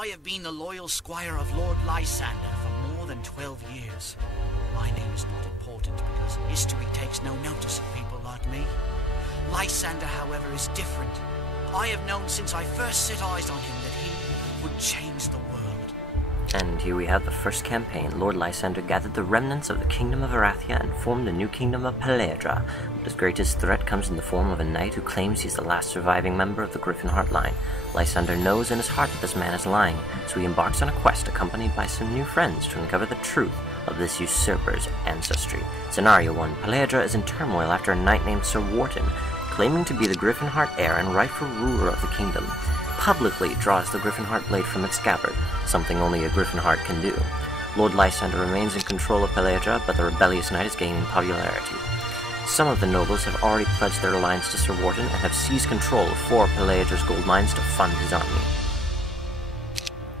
I have been the loyal squire of Lord Lysander for more than 12 years. My name is not important because history takes no notice of people like me. Lysander, however, is different. I have known since I first set eyes on him that he would change the world. And here we have the first campaign. Lord Lysander gathered the remnants of the kingdom of Erathia and formed the new kingdom of Peleadra. But his greatest threat comes in the form of a knight who claims he's the last surviving member of the Griffinheart line. Lysander knows in his heart that this man is lying, so he embarks on a quest accompanied by some new friends to uncover the truth of this usurper's ancestry. Scenario 1. Peleadra is in turmoil after a knight named Sir Wharton, claiming to be the Griffinheart heir and rightful ruler of the kingdom, publicly draws the Griffinheart blade from its scabbard, something only a Griffinheart can do. Lord Lysander remains in control of Peleadra, but the rebellious knight is gaining popularity. Some of the nobles have already pledged their alliance to Sir Wharton and have seized control of 4 of Peleadra's gold mines to fund his army.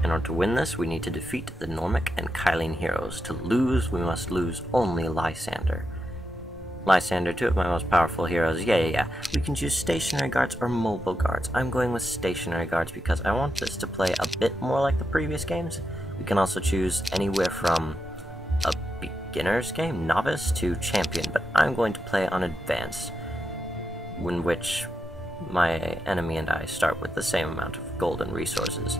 In order to win this, we need to defeat the Normic and Kylene heroes. To lose, we must lose only Lysander. Lysander, 2 of my most powerful heroes. Yeah. We can choose stationary guards or mobile guards. I'm going with stationary guards because I want this to play a bit more like the previous games. We can also choose anywhere from a beginner's game, novice, to champion, but I'm going to play on advanced, in which my enemy and I start with the same amount of gold and resources.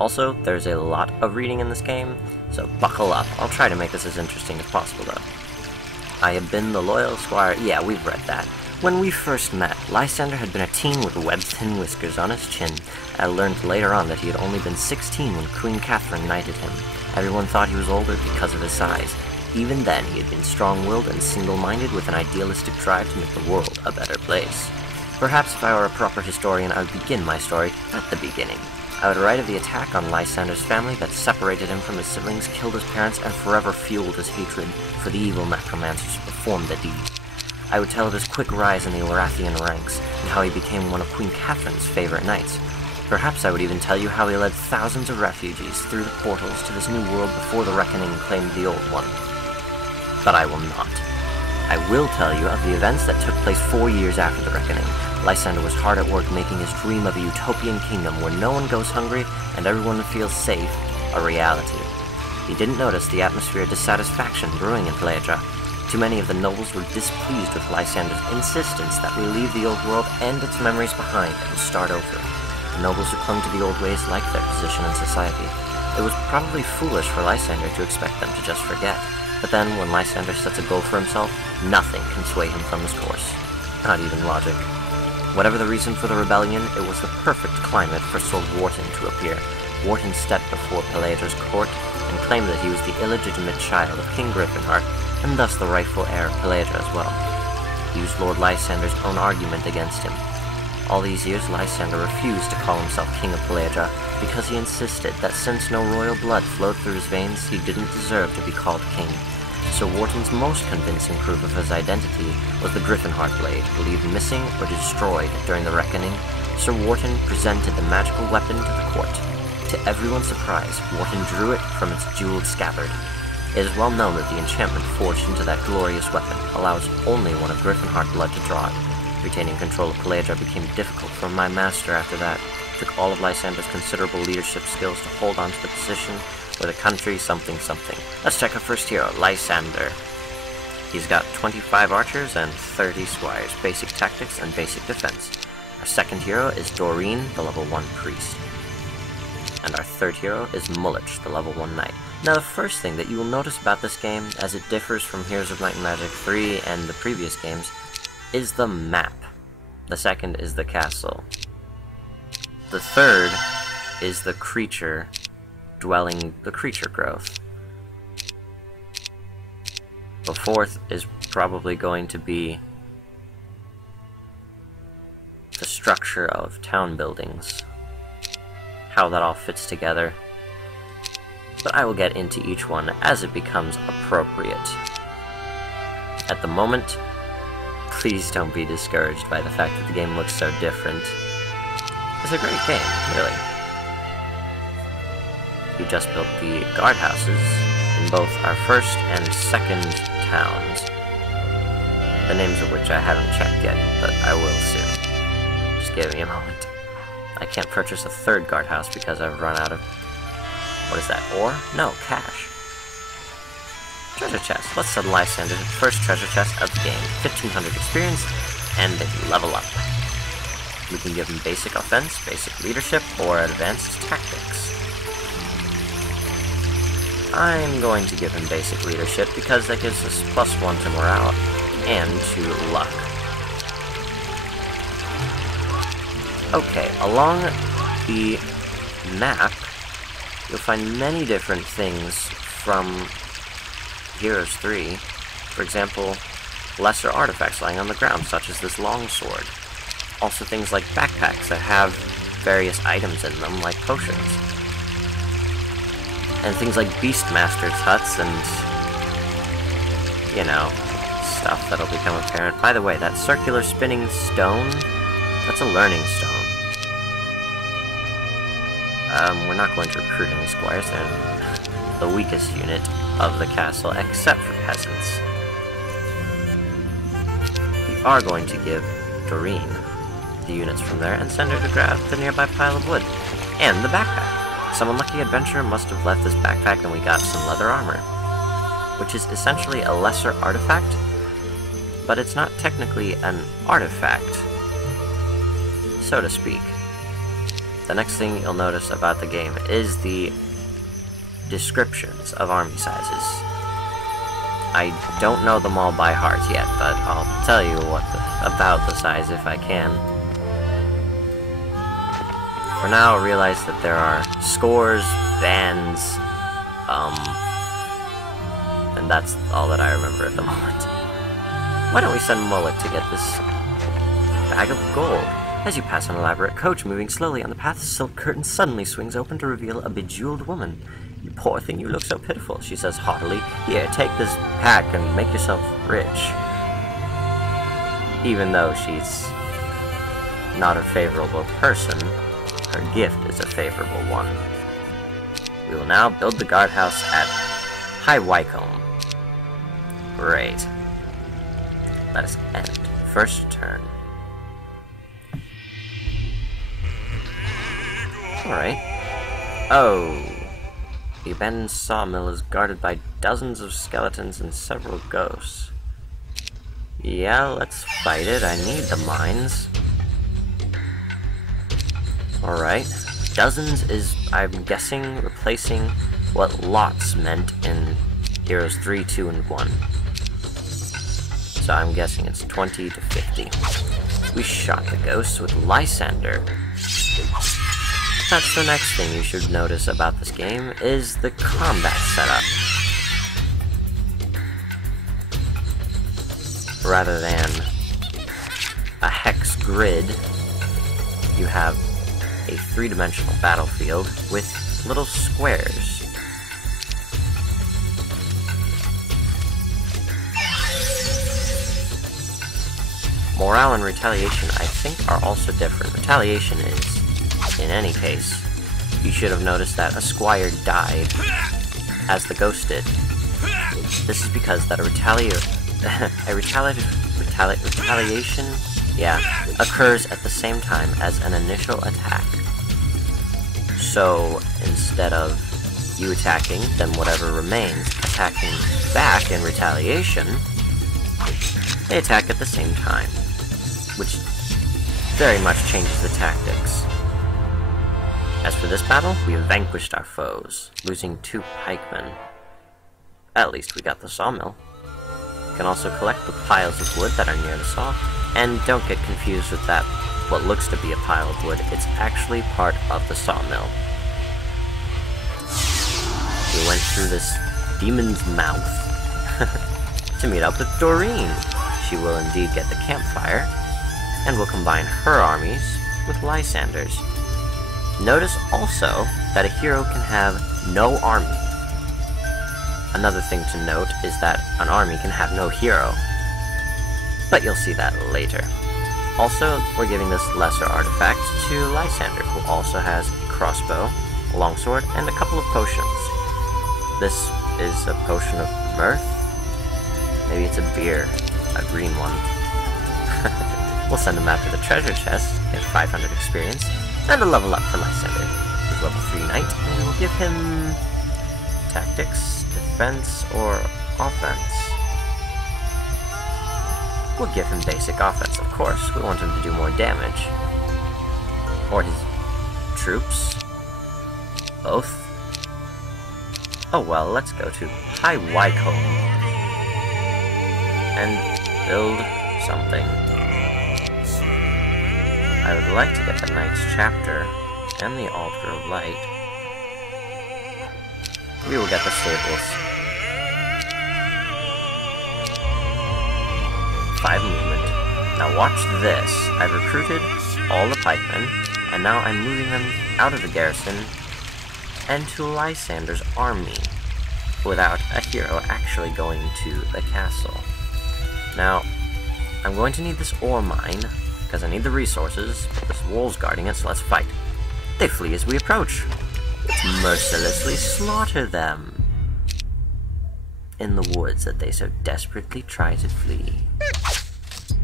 Also, there's a lot of reading in this game, so buckle up. I'll try to make this as interesting as possible though. I have been the loyal squire. Yeah, we've read that. When we first met, Lysander had been a teen with web-thin whiskers on his chin. I learned later on that he had only been 16 when Queen Catherine knighted him. Everyone thought he was older because of his size. Even then, he had been strong-willed and single-minded with an idealistic drive to make the world a better place. Perhaps if I were a proper historian, I would begin my story at the beginning. I would write of the attack on Lysander's family that separated him from his siblings, killed his parents, and forever fueled his hatred for the evil necromancers who performed the deed. I would tell of his quick rise in the Erathian ranks, and how he became one of Queen Catherine's favorite knights. Perhaps I would even tell you how he led thousands of refugees through the portals to this new world before the Reckoning claimed the old one. But I will not. I will tell you of the events that took place 4 years after the Reckoning. Lysander was hard at work making his dream of a utopian kingdom where no one goes hungry and everyone feels safe a reality. He didn't notice the atmosphere of dissatisfaction brewing in Peleadra. Too many of the nobles were displeased with Lysander's insistence that we leave the old world and its memories behind and start over. The nobles who clung to the old ways liked their position in society. It was probably foolish for Lysander to expect them to just forget. But then, when Lysander sets a goal for himself, nothing can sway him from his course. Not even logic. Whatever the reason for the rebellion, it was the perfect climate for Sir Wharton to appear. Wharton stepped before Peleadra's court and claimed that he was the illegitimate child of King Griffinheart, and thus the rightful heir of Peleadra as well. He used Lord Lysander's own argument against him. All these years, Lysander refused to call himself King of Peleadra because he insisted that since no royal blood flowed through his veins, he didn't deserve to be called king. Sir Wharton's most convincing proof of his identity was the Griffinheart blade, believed missing or destroyed during the Reckoning. Sir Wharton presented the magical weapon to the court. To everyone's surprise, Wharton drew it from its jeweled scabbard. It is well known that the enchantment forged into that glorious weapon allows only one of Griffinheart blood to draw it. Retaining control of Peleadra became difficult for my master after that. It took all of Lysander's considerable leadership skills to hold on to the position for the country something. Let's check our first hero, Lysander. He's got 25 archers and 30 squires, basic tactics and basic defense. Our second hero is Doreen, the level 1 priest. And our third hero is Mullich, the level 1 knight. Now the first thing that you will notice about this game, as it differs from Heroes of Might and Magic 3 and the previous games, is the map. The second is the castle. The third is the creature growth. The fourth is probably going to be the structure of town buildings, how that all fits together. But I will get into each one as it becomes appropriate. At the moment, please don't be discouraged by the fact that the game looks so different. It's a great game, really. We just built the guardhouses in both our first and second towns, the names of which I haven't checked yet, but I will soon. Just give me a moment. I can't purchase a third guardhouse because I've run out of... What is that? Ore? No, cash. Treasure chest. Let's send Lysander the first treasure chest of the game. 1500 experience, and they level up. We can give him basic offense, basic leadership, or advanced tactics. I'm going to give him basic leadership because that gives us +1 to morale and to luck. Okay, along the map, you'll find many different things from Heroes 3. For example, lesser artifacts lying on the ground, such as this longsword. Also things like backpacks that have various items in them, like potions. And things like Beastmaster's huts and, you know, stuff that'll become apparent. By the way, that circular spinning stone, that's a learning stone. We're not going to recruit any squires. They're the weakest unit of the castle, except for peasants. We are going to give Doreen the units from there and send her to grab the nearby pile of wood. And the backpack. Some unlucky adventurer must have left this backpack and we got some leather armor, which is essentially a lesser artifact, but it's not technically an artifact, so to speak. The next thing you'll notice about the game is the descriptions of army sizes. I don't know them all by heart yet, but I'll tell you about the size if I can. For now, realize that there are scores, bands, and that's all that I remember at the moment. Why don't we send Mullet to get this bag of gold? As you pass an elaborate coach moving slowly on the path, a silk curtain suddenly swings open to reveal a bejeweled woman. "You poor thing, you look so pitiful," she says haughtily. "Here, take this pack and make yourself rich." Even though she's not a favorable person, her gift is a favorable one. We will now build the guardhouse at High Wycombe. Great. Let us end. First turn. Alright. Oh. The abandoned sawmill is guarded by dozens of skeletons and several ghosts. Yeah, let's fight it. I need the mines. Alright. Dozens is, I'm guessing, replacing what lots meant in Heroes 3, 2, and 1. So I'm guessing it's 20 to 50. We shot the ghosts with Lysander. That's the next thing you should notice about this game, is the combat setup. Rather than a hex grid, you have a three-dimensional battlefield with little squares. Morale and retaliation, I think, are also different. Retaliation is, in any case, you should have noticed that a squire died, as the ghost did. This is because that a retaliation, occurs at the same time as an initial attack. So, instead of you attacking, then whatever remains attacking back in retaliation, they attack at the same time, which very much changes the tactics. As for this battle, we have vanquished our foes, losing 2 pikemen. At least we got the sawmill. You can also collect the piles of wood that are near the saw, and don't get confused with that, what looks to be a pile of wood. It's actually part of the sawmill. We went through this demon's mouth to meet up with Doreen. She will indeed get the campfire, and will combine her armies with Lysander's. Notice also that a hero can have no army. Another thing to note is that an army can have no hero, but you'll see that later. Also, we're giving this lesser artifact to Lysander, who also has a crossbow, a longsword, and a couple of potions. This is a potion of mirth. Maybe it's a beer, a green one. We'll send him after the treasure chest, get 500 experience, And a level up for Lysander. He's level 3 knight, and we will give him tactics, defense, or offense. We'll give him basic offense, of course. We want him to do more damage. Or his troops. Both. Oh well, let's go to High Wycombe and build something. I would like to get the Knight's Chapter and the Altar of Light. We will get the stables. 5 movement. Now watch this. I've recruited all the pikemen, and now I'm moving them out of the garrison and to Lysander's army, without a hero actually going to the castle. Now, I'm going to need this ore mine, because I need the resources, but there's wolves guarding it, so let's fight. They flee as we approach. Let's mercilessly slaughter them in the woods that they so desperately try to flee.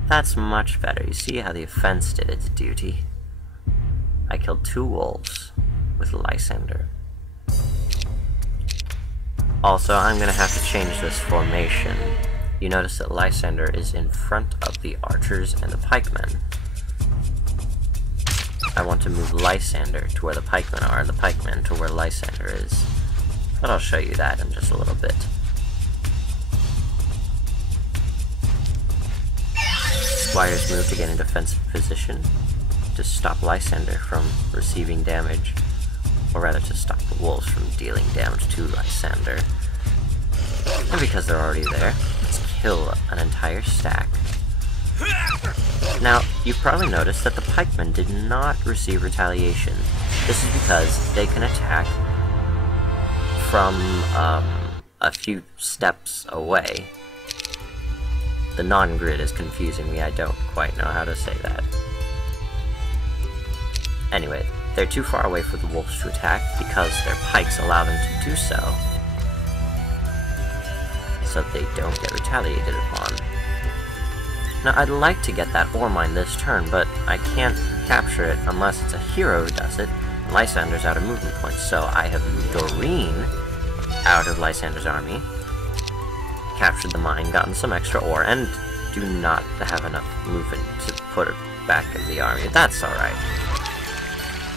That's much better. You see how the offense did its duty. I killed 2 wolves with Lysander. Also, I'm gonna have to change this formation. You notice that Lysander is in front of the archers and the pikemen. I want to move Lysander to where the pikemen are, and the pikemen to where Lysander is. But I'll show you that in just a little bit. Squires move to get in defensive position to stop Lysander from receiving damage, or rather to stop the wolves from dealing damage to Lysander. And because they're already there, let's kill an entire stack. Now, you've probably noticed that the pikemen did not receive retaliation. This is because they can attack from a few steps away. The non-grid is confusing me, I don't quite know how to say that. Anyway, they're too far away for the wolves to attack because their pikes allow them to do so they don't get retaliated upon. Now, I'd like to get that ore mine this turn, but I can't capture it unless it's a hero who does it. Lysander's out of movement points, so I have moved Doreen out of Lysander's army, captured the mine, gotten some extra ore, and do not have enough movement to put her back in the army. That's alright.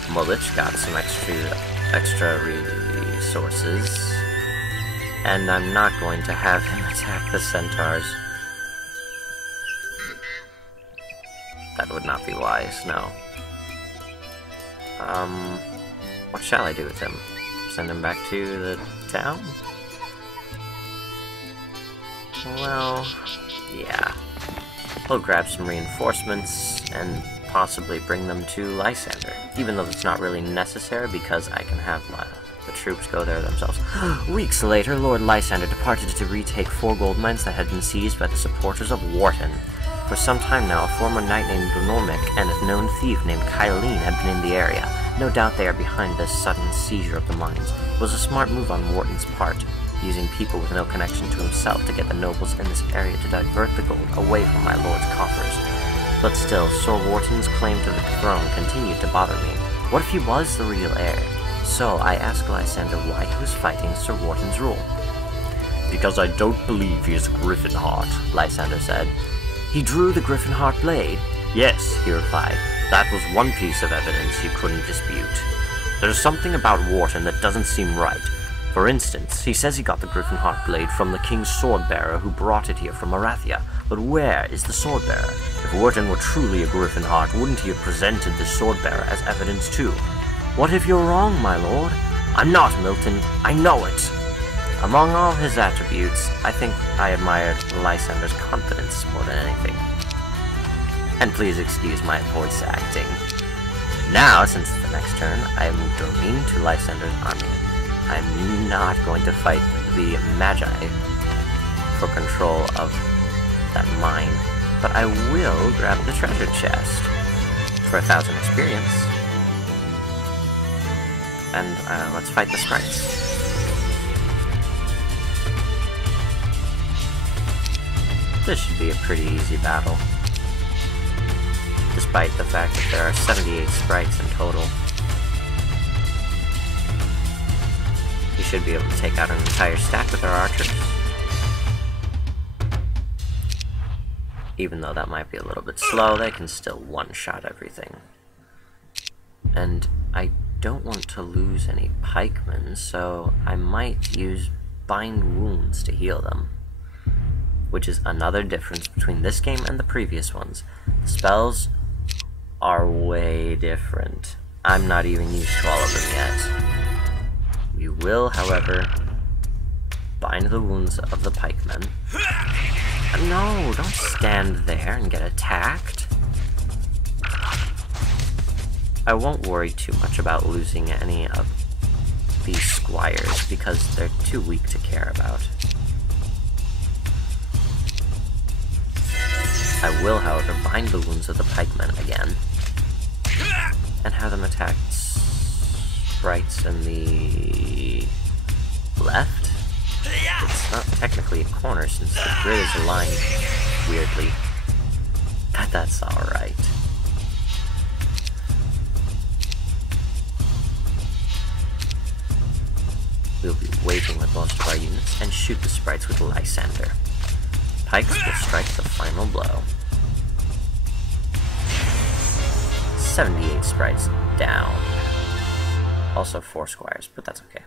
Mulich got some extra resources, and I'm not going to have him attack the centaurs. That would not be wise, no. What shall I do with him? Send him back to the town? Well, yeah. We'll grab some reinforcements and possibly bring them to Lysander, even though it's not really necessary because I can have the troops go there themselves. Weeks later, Lord Lysander departed to retake 4 gold mines that had been seized by the supporters of Wharton. For some time now, a former knight named Gnormic and a known thief named Kylene had been in the area. No doubt they are behind this sudden seizure of the mines. It was a smart move on Wharton's part, using people with no connection to himself to get the nobles in this area to divert the gold away from my lord's coffers. But still, Sir Wharton's claim to the throne continued to bother me. What if he was the real heir? So I asked Lysander why he was fighting Sir Wharton's rule. "Because I don't believe he is a Griffinheart," Lysander said. "He drew the Griffinheart blade?" "Yes," he replied. "That was one piece of evidence he couldn't dispute. There's something about Wharton that doesn't seem right. For instance, he says he got the Griffinheart blade from the king's sword-bearer who brought it here from Arathia. But where is the sword-bearer? If Wharton were truly a Griffinheart, wouldn't he have presented this sword-bearer as evidence too? What if you're wrong, my lord?" "I'm not, Milton. I know it." Among all his attributes, I think I admired Lysander's confidence more than anything. And please excuse my voice acting. Now, since it's the next turn, I move Doreen to Lysander's army. I'm not going to fight the Magi for control of that mine, but I will grab the treasure chest for 1,000 experience. And let's fight the sprites. This should be a pretty easy battle. despite the fact that there are 78 sprites in total. We should be able to take out an entire stack with our archers. Even though that might be a little bit slow, they can still one-shot everything. And I don't want to lose any pikemen, so I might use Bind Wounds to heal them. Which is another difference between this game and the previous ones. The spells are way different. I'm not even used to all of them yet. We will, however, bind the wounds of the pikemen. No, don't stand there and get attacked. I won't worry too much about losing any of these squires because they're too weak to care about. I will, however, bind the wounds of the pikemen again and have them attack sprites in the left. It's not technically a corner since the grid is aligned weirdly, but that's alright. We'll be waiting with most of our units and shoot the sprites with Lysander. Pikes will strike the final blow. 78 sprites down. Also 4 squires, but that's okay.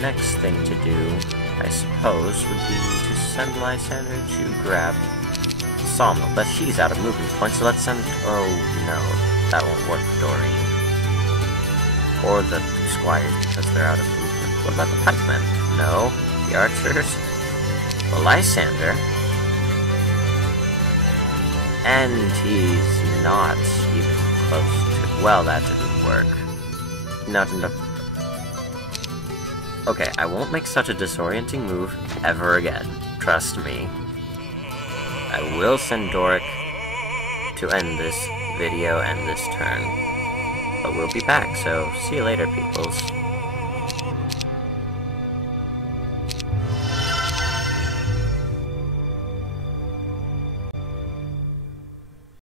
Next thing to do, I suppose, would be to send Lysander to grab Sawmill, but he's out of movement points, so let's send... Oh no, that won't work for Doreen. Or the squires, because they're out of movement. What about the pikemen? No. The archers? Well, Lysander. And he's not even close to... Well, that didn't work. Not enough... Okay, I won't make such a disorienting move ever again. Trust me. I will send Doric to end this video and this turn. But we'll be back, so see you later, peoples.